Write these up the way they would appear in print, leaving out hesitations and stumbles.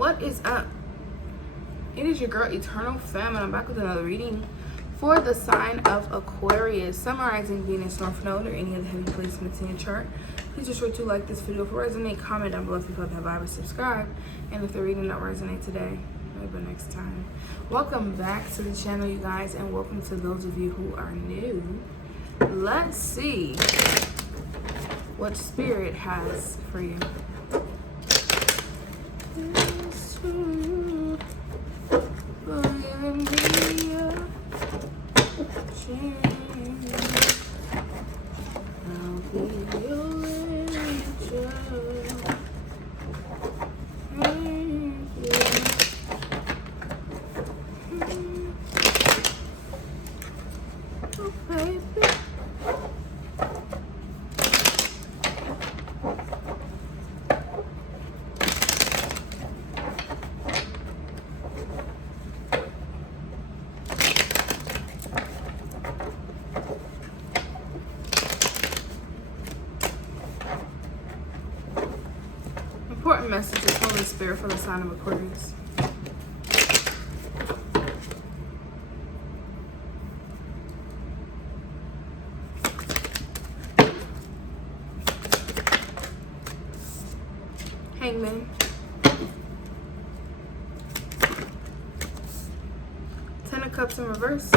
What is up? It is your girl Eternal Femme, and I'm back with another reading for the sign of Aquarius, summarizing Venus North Node or any of the heavy placements in your chart. Please be sure to like this video if it resonates, comment down below if you feel that vibe, and subscribe. And if the reading don't resonate today, maybe next time. Welcome back to the channel, you guys, and welcome to those of you who are new. Let's see what Spirit has for you. Important messages, Holy Spirit, for the sign of Aquarius. Hangman. Ten of Cups in reverse.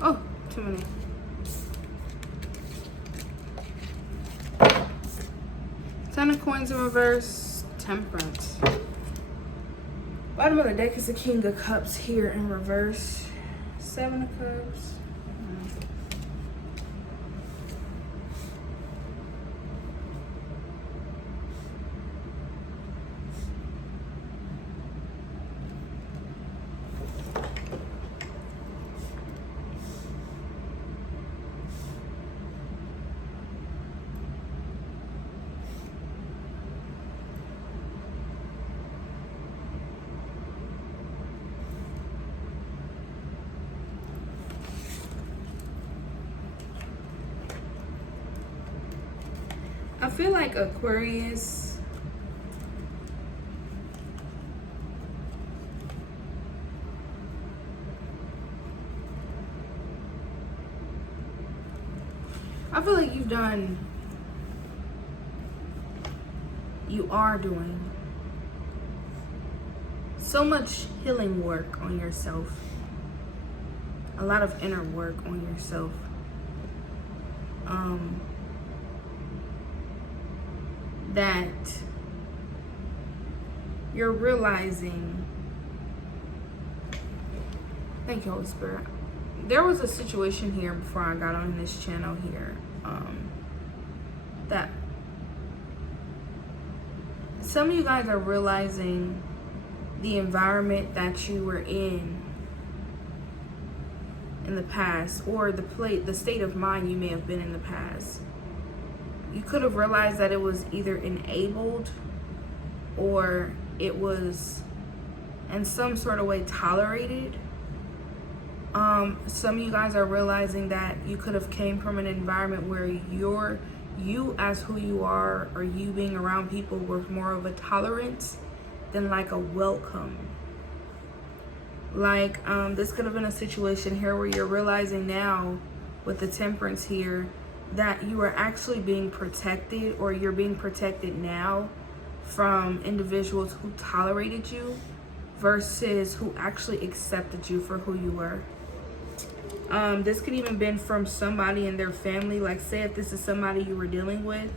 Oh, too many. Ten of Coins in reverse, Temperance. Bottom of the deck is the King of Cups here in reverse. Seven of Cups. I feel like Aquarius you are doing so much healing work on yourself, a lot of inner work on yourself. That you're realizing, thank you, Holy Spirit. There was a situation here before I got on this channel here, that some of you guys are realizing the environment that you were in the past, or the state of mind you may have been in the past. You could have realized that it was either enabled or it was in some sort of way tolerated. Some of you guys are realizing that you could have came from an environment where you as who you are, or you being around people, were more of a tolerance than like a welcome. Like this could have been a situation here where you're realizing now with the Temperance here that you are actually being protected, or you're being protected now from individuals who tolerated you versus who actually accepted you for who you were. This could even been from somebody in their family. Like, say if this is somebody you were dealing with,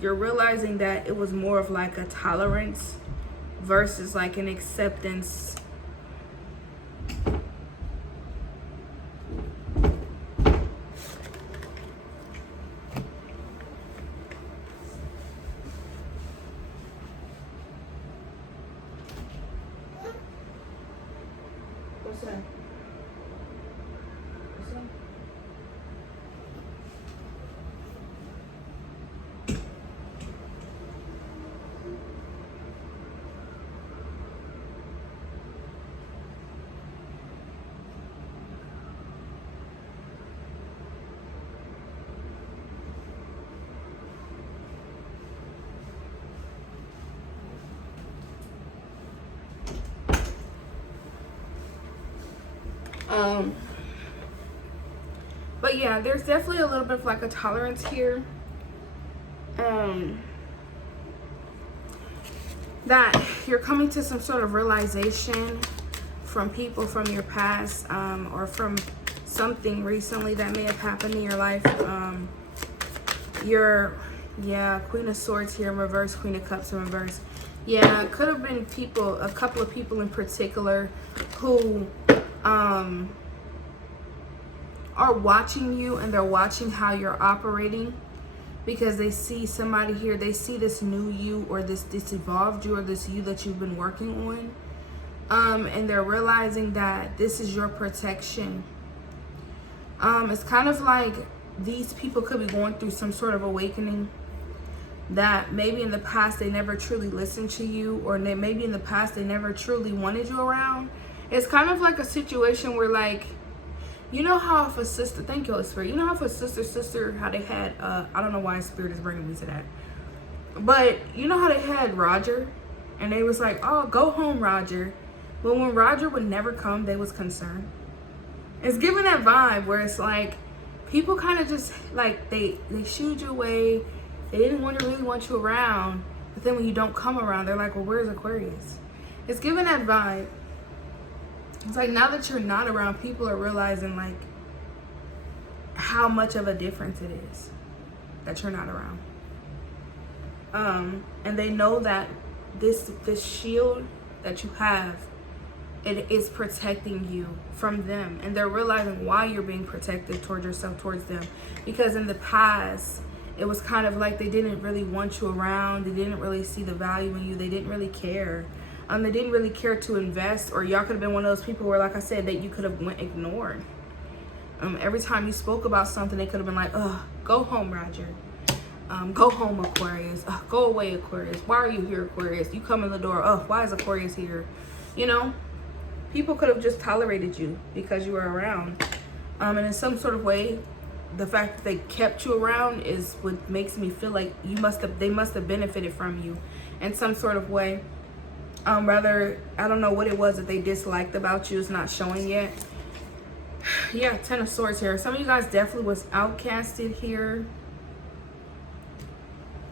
you're realizing that it was more of like a tolerance versus like an acceptance. What's that? What's that? But yeah, there's definitely a little bit of like a tolerance here. That you're coming to some sort of realization from people from your past, or from something recently that may have happened in your life. Yeah, Queen of Swords here in reverse, Queen of Cups in reverse. Yeah, it could have been people, a couple of people in particular who are watching you, and they're watching how you're operating, because they see somebody here, they see this new you, or this evolved you, or this you that you've been working on, and they're realizing that this is your protection. It's kind of like these people could be going through some sort of awakening, that maybe in the past they never truly listened to you, or maybe in the past they never truly wanted you around. It's kind of like a situation where, like, you know how if a sister, thank you Holy Spirit, you know how if a sister, how they had, I don't know why Spirit is bringing me to that, but you know how they had Roger, and they was like, oh, go home, Roger. But when Roger would never come, they was concerned. It's giving that vibe where it's like, people kind of just, like, they shooed you away. They didn't really want you around. But then when you don't come around, they're like, well, where's Aquarius? It's giving that vibe. It's like, now that you're not around, people are realizing, like, how much of a difference it is that you're not around. And they know that this shield that you have, it is protecting you from them. And they're realizing why you're being protected towards yourself, towards them. Because in the past, it was kind of like they didn't really want you around. They didn't really see the value in you. They didn't really care. They didn't really care to invest. Or y'all could have been one of those people where, like I said, that you could have went ignored. Every time you spoke about something, they could have been like, ugh, go home, Roger. Go home, Aquarius. Ugh, go away, Aquarius. Why are you here, Aquarius? You come in the door. Ugh, why is Aquarius here? You know, people could have just tolerated you because you were around. And in some sort of way, the fact that they kept you around is what makes me feel like they must have benefited from you in some sort of way. Rather, I don't know what it was that they disliked about you. It's not showing yet. Yeah, Ten of Swords here. Some of you guys definitely was outcasted here.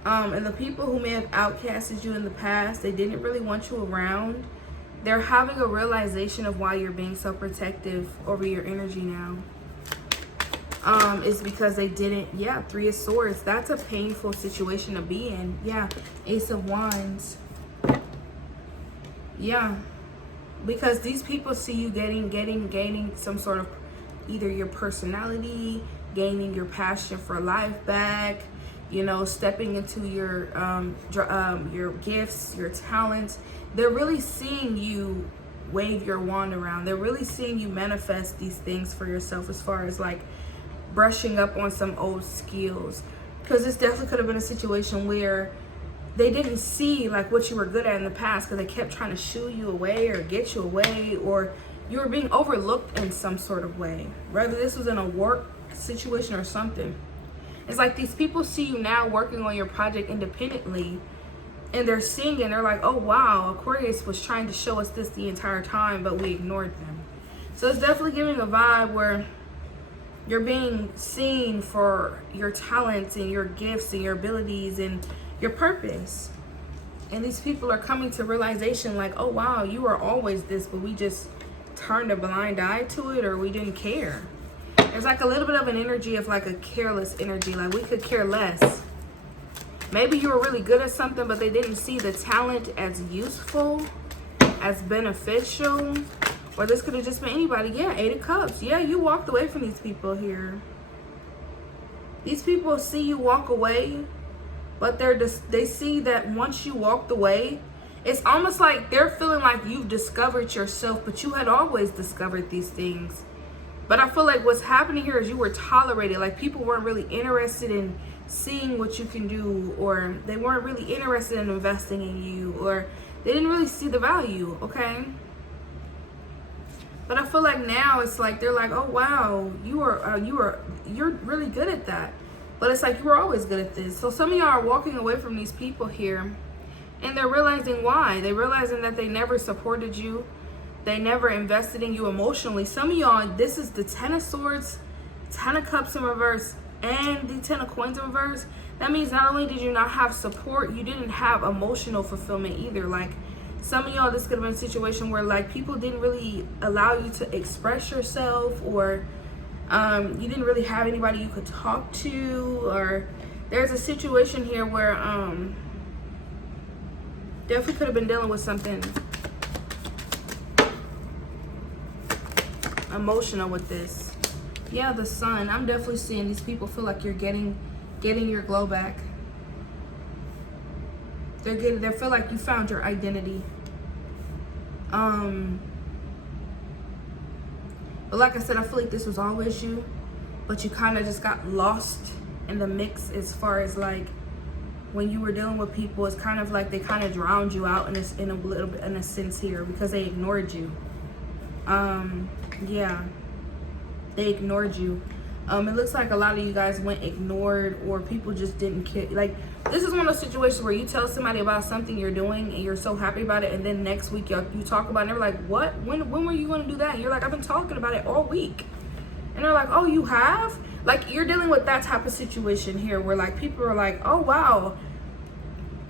And the people who may have outcasted you in the past, they didn't really want you around. They're having a realization of why you're being so protective over your energy now. Is because they didn't, yeah, Three of Swords. That's a painful situation to be in. Yeah, Ace of Wands. Yeah, because these people see you gaining some sort of, either your personality, gaining your passion for life back, you know, stepping into your gifts, your talents. They're really seeing you wave your wand around. They're really seeing you manifest these things for yourself, as far as like brushing up on some old skills. Because this definitely could have been a situation where they didn't see like what you were good at in the past, because they kept trying to shoo you away or get you away, or you were being overlooked in some sort of way. Whether this was in a work situation or something. It's like these people see you now working on your project independently, and they're seeing it, and they're like, oh wow, Aquarius was trying to show us this the entire time, but we ignored them. So it's definitely giving a vibe where you're being seen for your talents and your gifts and your abilities and your purpose. And these people are coming to realization like, oh wow, you were always this, but we just turned a blind eye to it, or we didn't care. There's like a little bit of an energy of like a careless energy, like we could care less. Maybe you were really good at something, but they didn't see the talent as useful, as beneficial. Or this could have just been anybody. Yeah, Eight of Cups. Yeah, you walked away from these people here. These people see you walk away, but they see that once you walked away, it's almost like they're feeling like you've discovered yourself, but you had always discovered these things. But I feel like what's happening here is you were tolerated. Like people weren't really interested in seeing what you can do, or they weren't really interested in investing in you, or they didn't really see the value, okay? But I feel like now it's like they're like, oh wow, you're really good at that. But it's like you were always good at this. So some of y'all are walking away from these people here, and they're realizing why. They're realizing that they never supported you. They never invested in you emotionally. Some of y'all, this is the 10 of Swords, 10 of Cups in reverse, and the 10 of Coins in reverse. That means not only did you not have support, you didn't have emotional fulfillment either. Like, some of y'all, this could have been a situation where, like, people didn't really allow you to express yourself, or you didn't really have anybody you could talk to, or there's a situation here where definitely could have been dealing with something emotional with this. Yeah, the Sun. I'm definitely seeing these people feel like you're getting your glow back. They feel like you found your identity. But like I said, I feel like this was always you, but you kind of just got lost in the mix as far as like when you were dealing with people. It's kind of like they kind of drowned you out in a little bit, in a sense here, because they ignored you. Yeah, they ignored you. It looks like a lot of you guys went ignored, or people just didn't care. Like, this is one of those situations where you tell somebody about something you're doing and you're so happy about it, and then next week you talk about it and they're like, what? When were you going to do that? And you're like, I've been talking about it all week. And they're like, oh, you have? Like, you're dealing with that type of situation here where, like, people are like, oh, wow,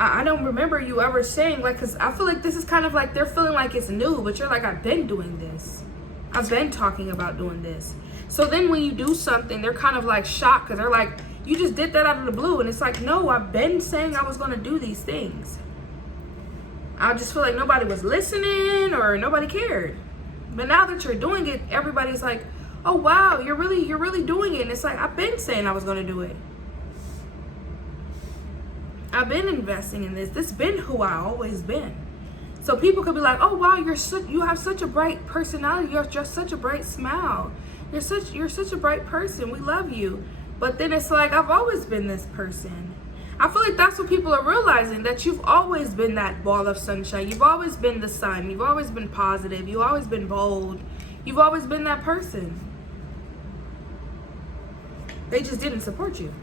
I don't remember you ever saying, like, because I feel like this is kind of like they're feeling like it's new, but you're like, I've been doing this. I've been talking about doing this. So then when you do something, they're kind of like shocked, because they're like, you just did that out of the blue. And it's like, no, I've been saying I was going to do these things. I just feel like nobody was listening or nobody cared. But now that you're doing it, everybody's like, oh, wow, you're really doing it. And it's like, I've been saying I was going to do it. I've been investing in this. This has been who I always been. So people could be like, oh, wow, you have such a bright personality. You're just such a bright smile. You're such a bright person. We love you. But then it's like, I've always been this person. I feel like that's what people are realizing, that you've always been that ball of sunshine. You've always been the sun. You've always been positive. You've always been bold. You've always been that person. They just didn't support you.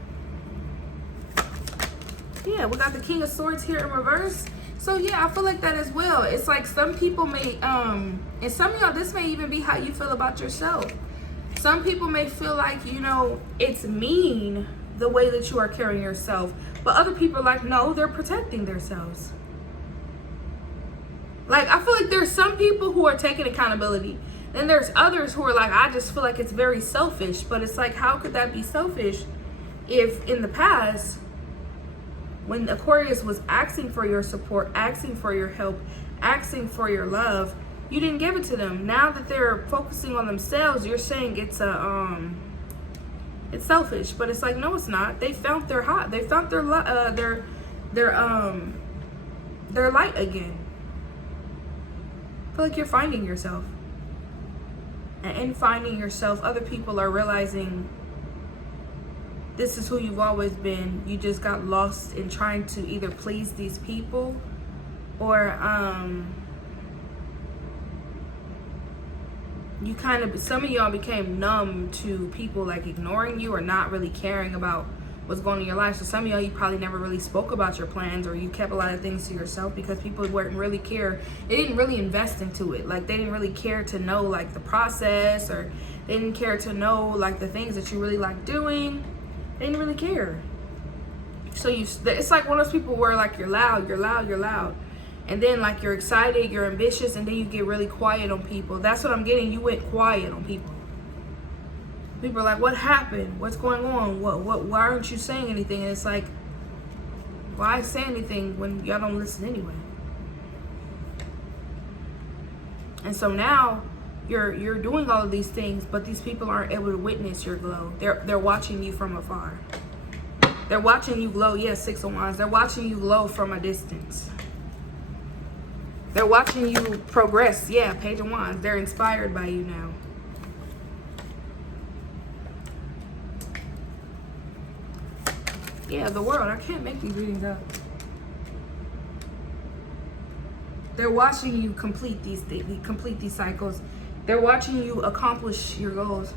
Yeah, we got the King of Swords here in reverse. So yeah, I feel like that as well. It's like some people may, and some of y'all, this may even be how you feel about yourself. Some people may feel like, you know, it's mean the way that you are carrying yourself. But other people are like, no, they're protecting themselves. Like, I feel like there's some people who are taking accountability. Then there's others who are like, I just feel like it's very selfish. But it's like, how could that be selfish if in the past, when Aquarius was asking for your support, asking for your help, asking for your love, you didn't give it to them. Now that they're focusing on themselves, you're saying it's selfish. But it's like, no, it's not. They found their hot. They found their light again. I feel like you're finding yourself. And in finding yourself, other people are realizing this is who you've always been. You just got lost in trying to either please these people or you kind of, some of y'all became numb to people like ignoring you or not really caring about what's going on in your life. So some of y'all, you probably never really spoke about your plans, or you kept a lot of things to yourself because people wouldn't really care. They didn't really invest into it. Like, they didn't really care to know like the process, or they didn't care to know like the things that you really like doing. They didn't really care. So it's like one of those people where like you're loud. And then like you're excited, you're ambitious, and then you get really quiet on people. That's what I'm getting. You went quiet on people. People are like, what happened? What's going on? Why aren't you saying anything? And it's like, why say anything when y'all don't listen anyway? And so now you're doing all of these things, but these people aren't able to witness your glow. They're watching you from afar. They're watching you glow. Yes, Six of Wands. They're watching you glow from a distance. They're watching you progress. Yeah, Page of Wands. They're inspired by you now. Yeah, the World. I can't make these readings up. They're watching you complete these things, complete these cycles. They're watching you accomplish your goals.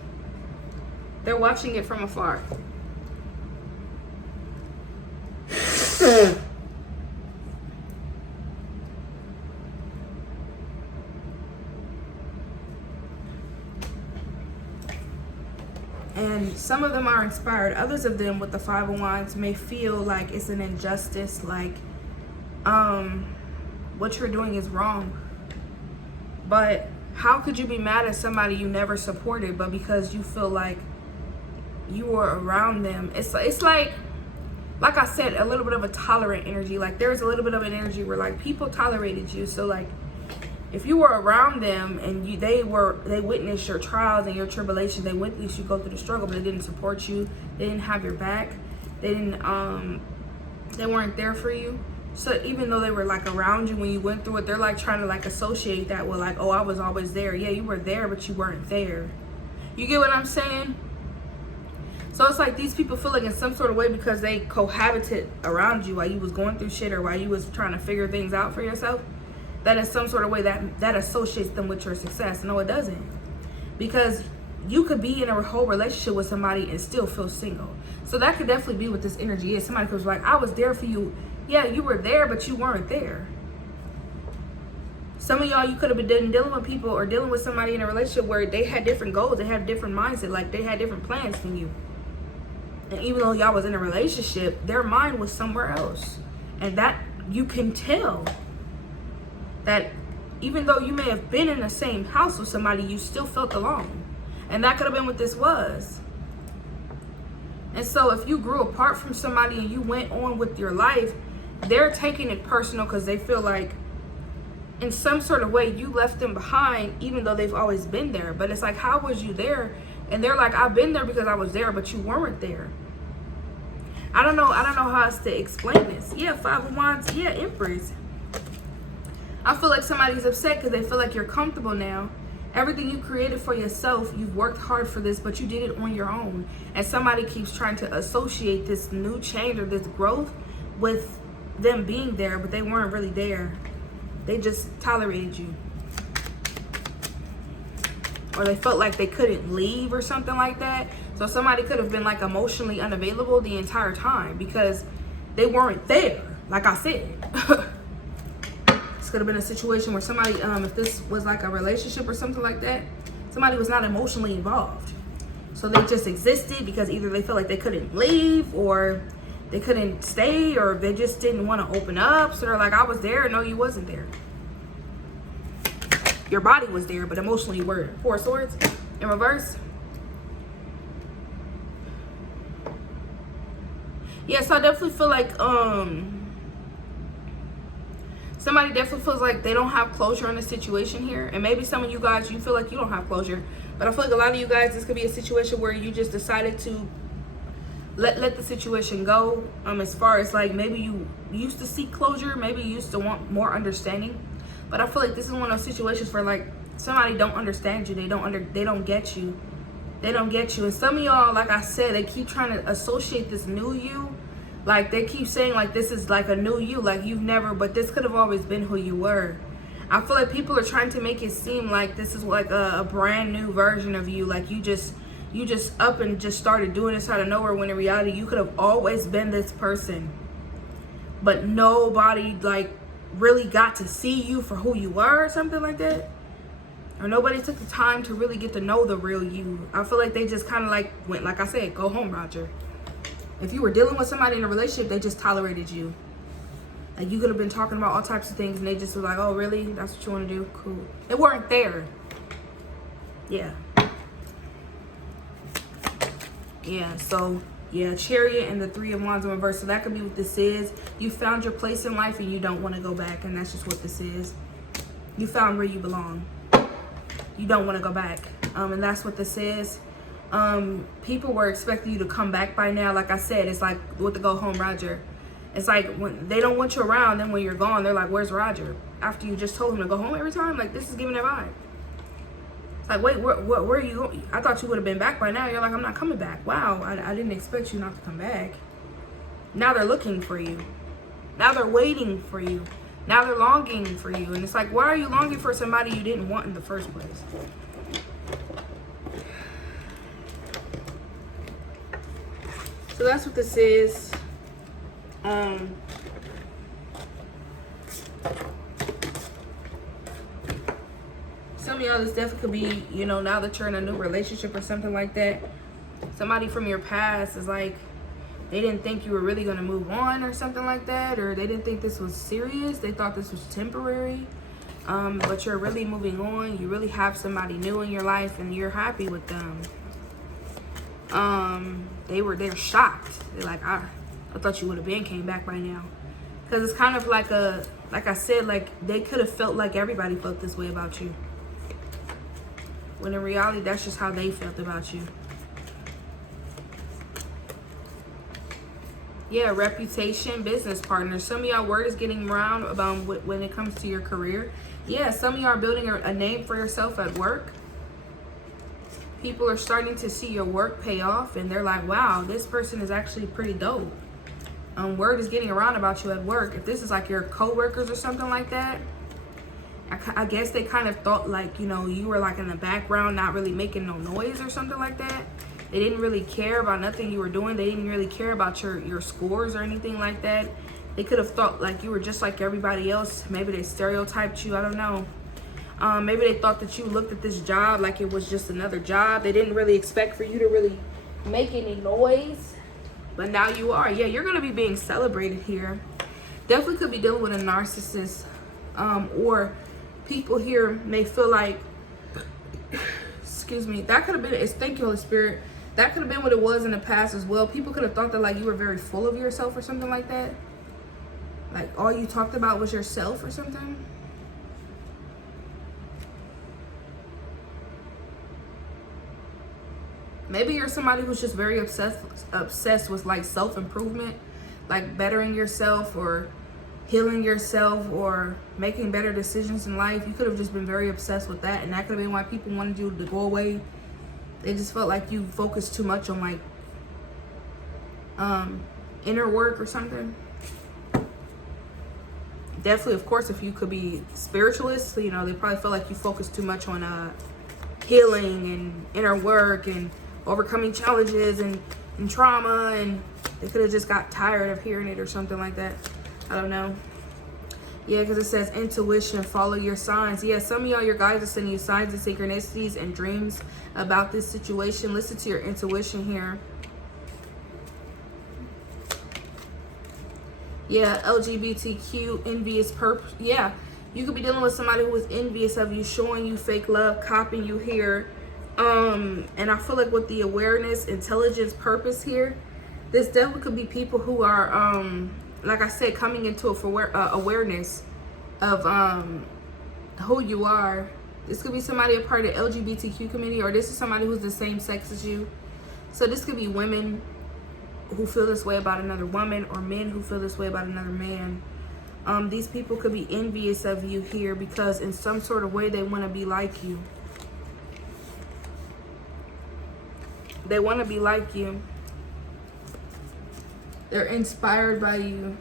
They're watching it from afar. Some of them are inspired. Others of them with the Five of Wands may feel like it's an injustice, like what you're doing is wrong. But how could you be mad at somebody you never supported, but because you feel like you were around them? It's like I said, a little bit of a tolerant energy. Like there's a little bit of an energy where like people tolerated you. So like if you were around them and they witnessed your trials and your tribulations, they witnessed you go through the struggle, but they didn't support you, they didn't have your back, they weren't there for you. So even though they were like around you when you went through it, they're like trying to like associate that with like, oh, I was always there. Yeah, you were there, but you weren't there. You get what I'm saying? So it's like these people feel like in some sort of way, because they cohabited around you while you was going through shit or while you was trying to figure things out for yourself, that in some sort of way that associates them with your success. No, it doesn't. Because you could be in a whole relationship with somebody and still feel single. So that could definitely be what this energy is. Somebody could be like, I was there for you. Yeah, you were there, but you weren't there. Some of y'all, you could have been dealing with people or dealing with somebody in a relationship where they had different goals, they had different mindset, like they had different plans than you. And even though y'all was in a relationship, their mind was somewhere else. And that you can tell that even though you may have been in the same house with somebody, you still felt alone. And that could have been what this was. And so if you grew apart from somebody and you went on with your life, they're taking it personal because they feel like in some sort of way you left them behind, even though they've always been there. But it's like, how was you there? And they're like, I've been there because I was there, but you weren't there. I don't know how else to explain this. Yeah, Five of Wands. Yeah, Empress. I feel like somebody's upset because they feel like you're comfortable now. Everything you created for yourself, you've worked hard for this, but you did it on your own. And somebody keeps trying to associate this new change or this growth with them being there, but they weren't really there. They just tolerated you. Or they felt like they couldn't leave or something like that. So somebody could have been like emotionally unavailable the entire time because they weren't there, like I said. This could have been a situation where somebody, if this was like a relationship or something like that, somebody was not emotionally involved. So they just existed because either they felt like they couldn't leave or they couldn't stay or they just didn't want to open up. So they're like, I was there. No, you wasn't there. Your body was there, but emotionally you were. Four of Swords in reverse. Yeah, so I definitely feel like somebody definitely feels like they don't have closure on the situation here. And maybe some of you guys, you feel like you don't have closure. But I feel like a lot of you guys, this could be a situation where you just decided to let the situation go. As far as like maybe you used to seek closure, maybe you used to want more understanding. But I feel like this is one of those situations where like somebody don't understand you. They don't get you. They don't get you. And some of y'all, like I said, they keep trying to associate this new you. Like they keep saying like this is like a new you, like you've never, but this could have always been who you were. I feel like people are trying to make it seem like this is like a brand new version of you. Like you just up and just started doing this out of nowhere, when in reality you could have always been this person. But nobody like really got to see you for who you were or something like that. Or nobody took the time to really get to know the real you. I feel like they just kind of like went, like I said, go home, Roger. If you were dealing with somebody in a relationship, they just tolerated you. Like you could have been talking about all types of things and they just were like, oh really? That's what you want to do? Cool. They weren't there. Yeah. Yeah, so yeah, Chariot and the Three of Wands in reverse. So that could be what this is. You found your place in life and you don't want to go back, and that's just what this is. You found where you belong. You don't want to go back. And that's what this is. People were expecting you to come back by now. Like I said, it's like with the go home Roger. It's like when they don't want you around, then when you're gone, they're like, where's Roger? After you just told him to go home every time. Like this is giving that vibe. It's like, wait, where are you going? I thought you would have been back by now. You're like, I'm not coming back. Wow, I didn't expect you not to come back. Now they're looking for you. Now they're waiting for you. Now they're longing for you. And it's like, why are you longing for somebody you didn't want in the first place? So that's what this is. Some of y'all, this definitely could be, you know, now that you're in a new relationship or something like that. Somebody from your past is like, they didn't think you were really going to move on or something like that, or they didn't think this was serious. They thought this was temporary. But you're really moving on. You really have somebody new in your life and you're happy with them. They're shocked. They're like, I thought you would have came back by now. Because it's kind of like like I said, like they could have felt like everybody felt this way about you. When in reality, that's just how they felt about you. Yeah, reputation, business partners. Some of y'all word is getting around about when it comes to your career. Yeah, some of y'all are building a name for yourself at work. People are starting to see your work pay off and they're like, wow, this person is actually pretty dope. Word is getting around about you at work. If this is like your co-workers or something like that, I guess they kind of thought like, you know, you were like in the background, not really making no noise or something like that. They didn't really care about nothing you were doing. They didn't really care about your scores or anything like that. They could have thought like you were just like everybody else. Maybe they stereotyped you. I don't know. Maybe they thought that you looked at this job like it was just another job. They didn't really expect for you to really make any noise. But now you are. Yeah, you're going to be being celebrated here. Definitely could be dealing with a narcissist. Or people here may feel like, excuse me, that could have been, thank you, Holy Spirit. That could have been what it was in the past as well. People could have thought that like you were very full of yourself or something like that. Like all you talked about was yourself or something. Maybe you're somebody who's just very obsessed with like self-improvement, like bettering yourself or healing yourself or making better decisions in life. You could have just been very obsessed with that, and that could have been why people wanted you to go away. They just felt like you focused too much on like inner work or something. Definitely, of course, if you could be spiritualist, you know, they probably felt like you focused too much on healing and inner work and overcoming challenges and trauma, and they could have just got tired of hearing it or something like that. I don't know. Yeah, because it says intuition, follow your signs. Yeah, some of y'all, your guides are sending you signs and synchronicities and dreams about this situation. Listen to your intuition here. Yeah, LGBTQ, envious purpose. Yeah, you could be dealing with somebody who is envious of you, showing you fake love, copying you here. And I feel like with the awareness, intelligence, purpose here, this definitely could be people who are, like I said, coming into awareness of who you are. This could be somebody a part of the LGBTQ community, or this is somebody who's the same sex as you. So this could be women who feel this way about another woman, or men who feel this way about another man. These people could be envious of you here because in some sort of way they want to be like you. They want to be like you. They're inspired by you.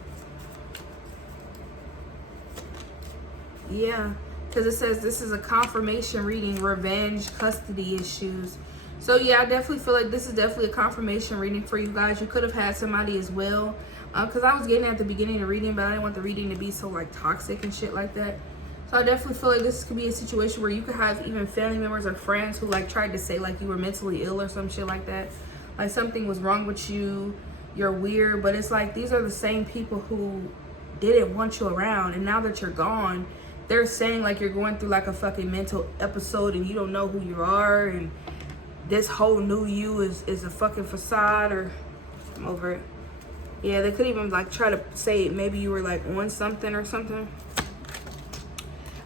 Yeah, because it says this is a confirmation reading, revenge, custody issues. So yeah, I definitely feel like this is definitely a confirmation reading for you guys. You could have had somebody as well. Because I was getting at the beginning of the reading, but I didn't want the reading to be so like toxic and shit like that. So I definitely feel like this could be a situation where you could have even family members or friends who like tried to say like you were mentally ill or some shit like that. Like something was wrong with you, you're weird. But it's like these are the same people who didn't want you around. And now that you're gone, they're saying like you're going through like a fucking mental episode and you don't know who you are. And this whole new you is a fucking facade, or I'm over it. Yeah, they could even like try to say maybe you were like on something or something.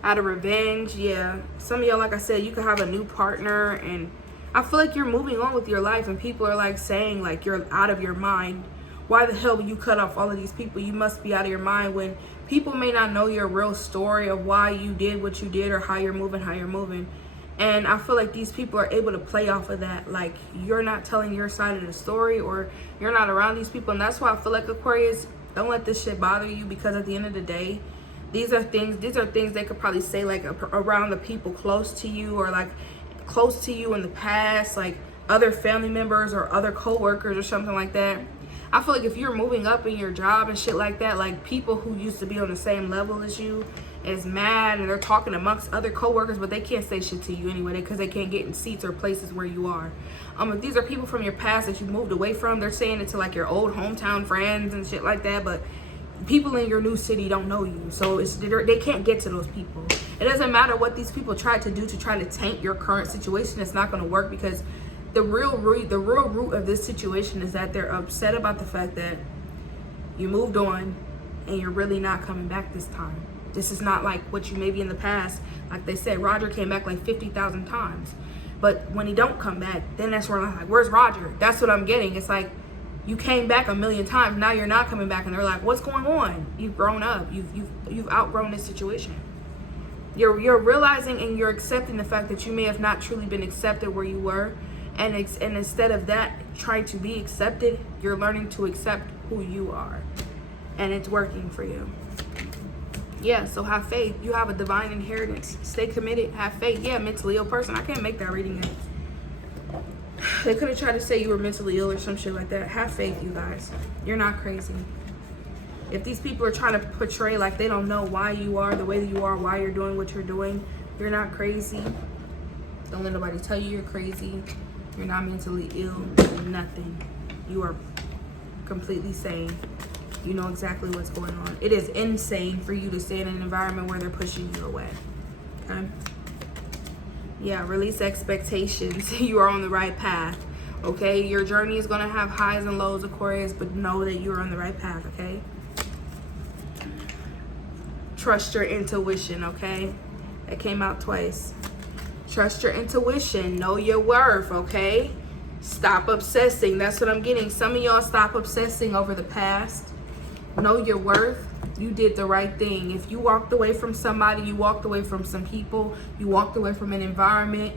Out of revenge, yeah. Some of y'all, like I said, you could have a new partner, and I feel like you're moving on with your life, and people are like saying like you're out of your mind. Why the hell would you cut off all of these people? You must be out of your mind, when people may not know your real story of why you did what you did or how you're moving. And I feel like these people are able to play off of that. Like you're not telling your side of the story, or you're not around these people. And that's why I feel like, Aquarius, don't let this shit bother you, because at the end of the day, these are things they could probably say like around the people close to you, or like close to you in the past, like other family members or other co-workers or something like that. I feel like if you're moving up in your job and shit like that, like people who used to be on the same level as you is mad and they're talking amongst other coworkers, but they can't say shit to you anyway because they can't get in seats or places where you are. If these are people from your past that you moved away from, they're saying it to like your old hometown friends and shit like that, but people in your new city don't know you, so they can't get to those people. It doesn't matter what these people try to do to try to taint your current situation. It's not going to work, because the real root of this situation is that they're upset about the fact that you moved on and you're really not coming back this time. This is not like what you maybe in the past. Like they said, Roger came back like 50,000 times. But when he don't come back, then that's where I'm like, where's Roger? That's what I'm getting. It's like, you came back a million times, now you're not coming back, and they're like, what's going on? You've grown up. You've outgrown this situation. You're realizing and you're accepting the fact that you may have not truly been accepted where you were, and instead of that, trying to be accepted, you're learning to accept who you are, and it's working for you. Yeah, so have faith. You have a divine inheritance. Stay committed. Have faith. Yeah, mentally ill person. I can't make that reading. They could have tried to say you were mentally ill or some shit like that. Have faith, you guys. You're not crazy. If these people are trying to portray like they don't know why you are the way that you are, why you're doing what you're doing, you're not crazy. Don't let nobody tell you you're crazy. You're not mentally ill. Nothing. You are completely sane. You know exactly what's going on. It is insane for you to stay in an environment where they're pushing you away. Okay? Yeah, release expectations. You are on the right path. Okay? Your journey is going to have highs and lows, Aquarius, but know that you're on the right path. Okay? Trust your intuition. Okay? That came out twice. Trust your intuition. Know your worth. Okay? Stop obsessing. That's what I'm getting. Some of y'all stop obsessing over the past. Know your worth. You did the right thing. If you walked away from somebody, you walked away from some people, you walked away from an environment.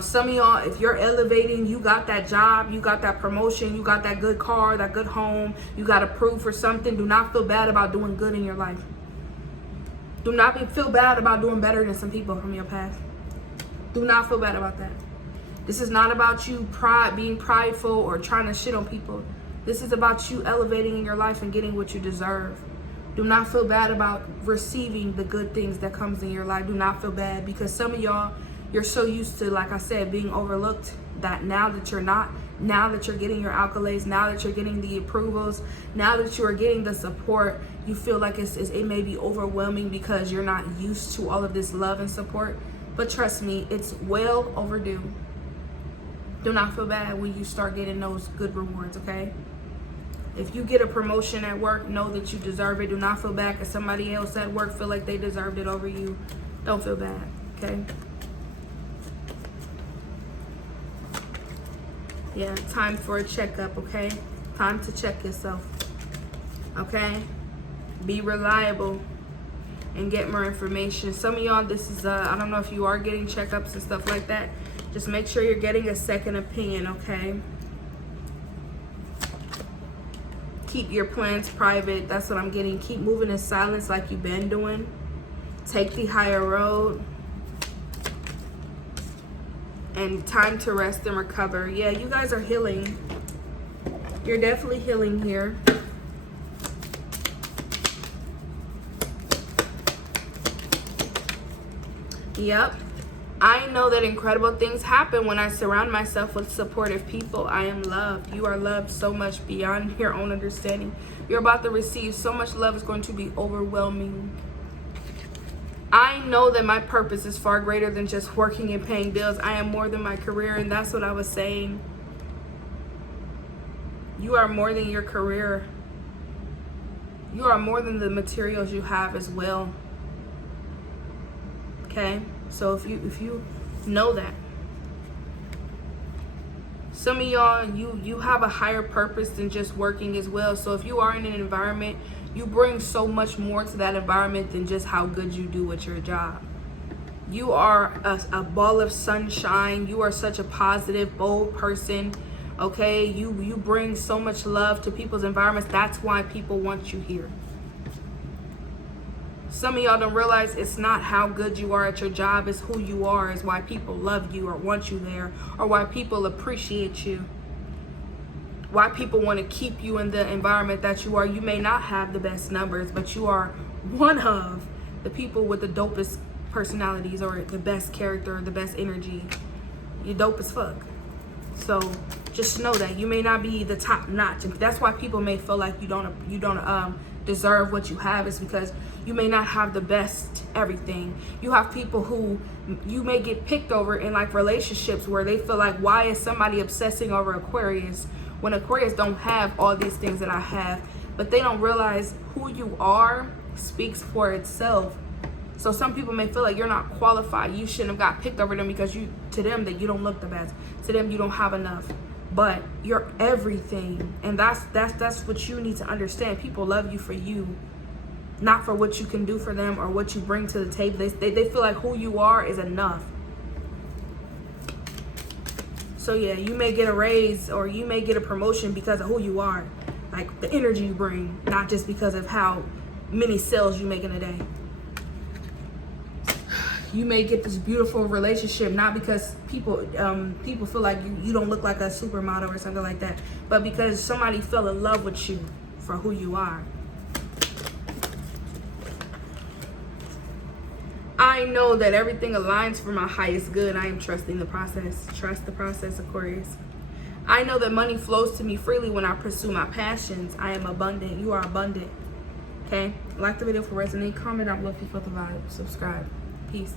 Some of y'all, if you're elevating, you got that job, you got that promotion, you got that good car, that good home, you got approved for something. Do not feel bad about doing good in your life. Do not feel bad about doing better than some people from your past. Do not feel bad about that. This is not about you being prideful or trying to shit on people. This is about you elevating in your life and getting what you deserve. Do not feel bad about receiving the good things that comes in your life. Do not feel bad, because some of y'all, you're so used to, like I said, being overlooked, that now that you're not, now that you're getting your accolades, now that you're getting the approvals, now that you are getting the support, you feel like it may be overwhelming because you're not used to all of this love and support. But trust me, it's well overdue. Do not feel bad when you start getting those good rewards, okay? If you get a promotion at work, know that you deserve it. Do not feel bad because somebody else at work feel like they deserved it over you. Don't feel bad, okay? Yeah, time for a checkup, okay? Time to check yourself, okay? Be reliable and get more information. Some of y'all, this is, I don't know if you are getting checkups and stuff like that. Just make sure you're getting a second opinion, okay? Keep your plans private. That's what I'm getting. Keep moving in silence like you've been doing. Take the higher road. And time to rest and recover. Yeah, you guys are healing. You're definitely healing here. Yep. I know that incredible things happen when I surround myself with supportive people. I am loved. You are loved so much beyond your own understanding. You're about to receive so much love. It's going to be overwhelming. I know that my purpose is far greater than just working and paying bills. I am more than my career, and that's what I was saying. You are more than your career. You are more than the materials you have as well. Okay? So if you know that, some of y'all, you have a higher purpose than just working as well. So if you are in an environment, you bring so much more to that environment than just how good you do at your job. You are a ball of sunshine. You are such a positive, bold person. Okay, you bring so much love to people's environments. That's why people want you here. Some of y'all don't realize it's not how good you are at your job, it's who you are, is why people love you or want you there, or why people appreciate you, why people want to keep you in the environment that you are. You may not have the best numbers, but you are one of the people with the dopest personalities or the best character or the best energy. You're dope as fuck. So just know that you may not be the top notch. And that's why people may feel like you don't deserve what you have, is because you may not have the best everything. You have people who you may get picked over in like relationships where they feel like, why is somebody obsessing over Aquarius when Aquarius don't have all these things that I have? But they don't realize who you are speaks for itself. So some people may feel like you're not qualified. You shouldn't have got picked over them because to them that you don't look the best. To them you don't have enough. But you're everything. And that's what you need to understand. People love you for you, not for what you can do for them or what you bring to the table. They feel like who you are is enough. So yeah, you may get a raise or you may get a promotion because of who you are. Like the energy you bring, not just because of how many sales you make in a day. You may get this beautiful relationship not because people feel like you don't look like a supermodel or something like that, but because somebody fell in love with you for who you are. I know that everything aligns for my highest good. I am trusting the process. Trust the process, Aquarius. I know that money flows to me freely when I pursue my passions. I am abundant. You are abundant. Okay? Like the video if it resonates. Comment down below if you felt the vibe. Subscribe. Peace.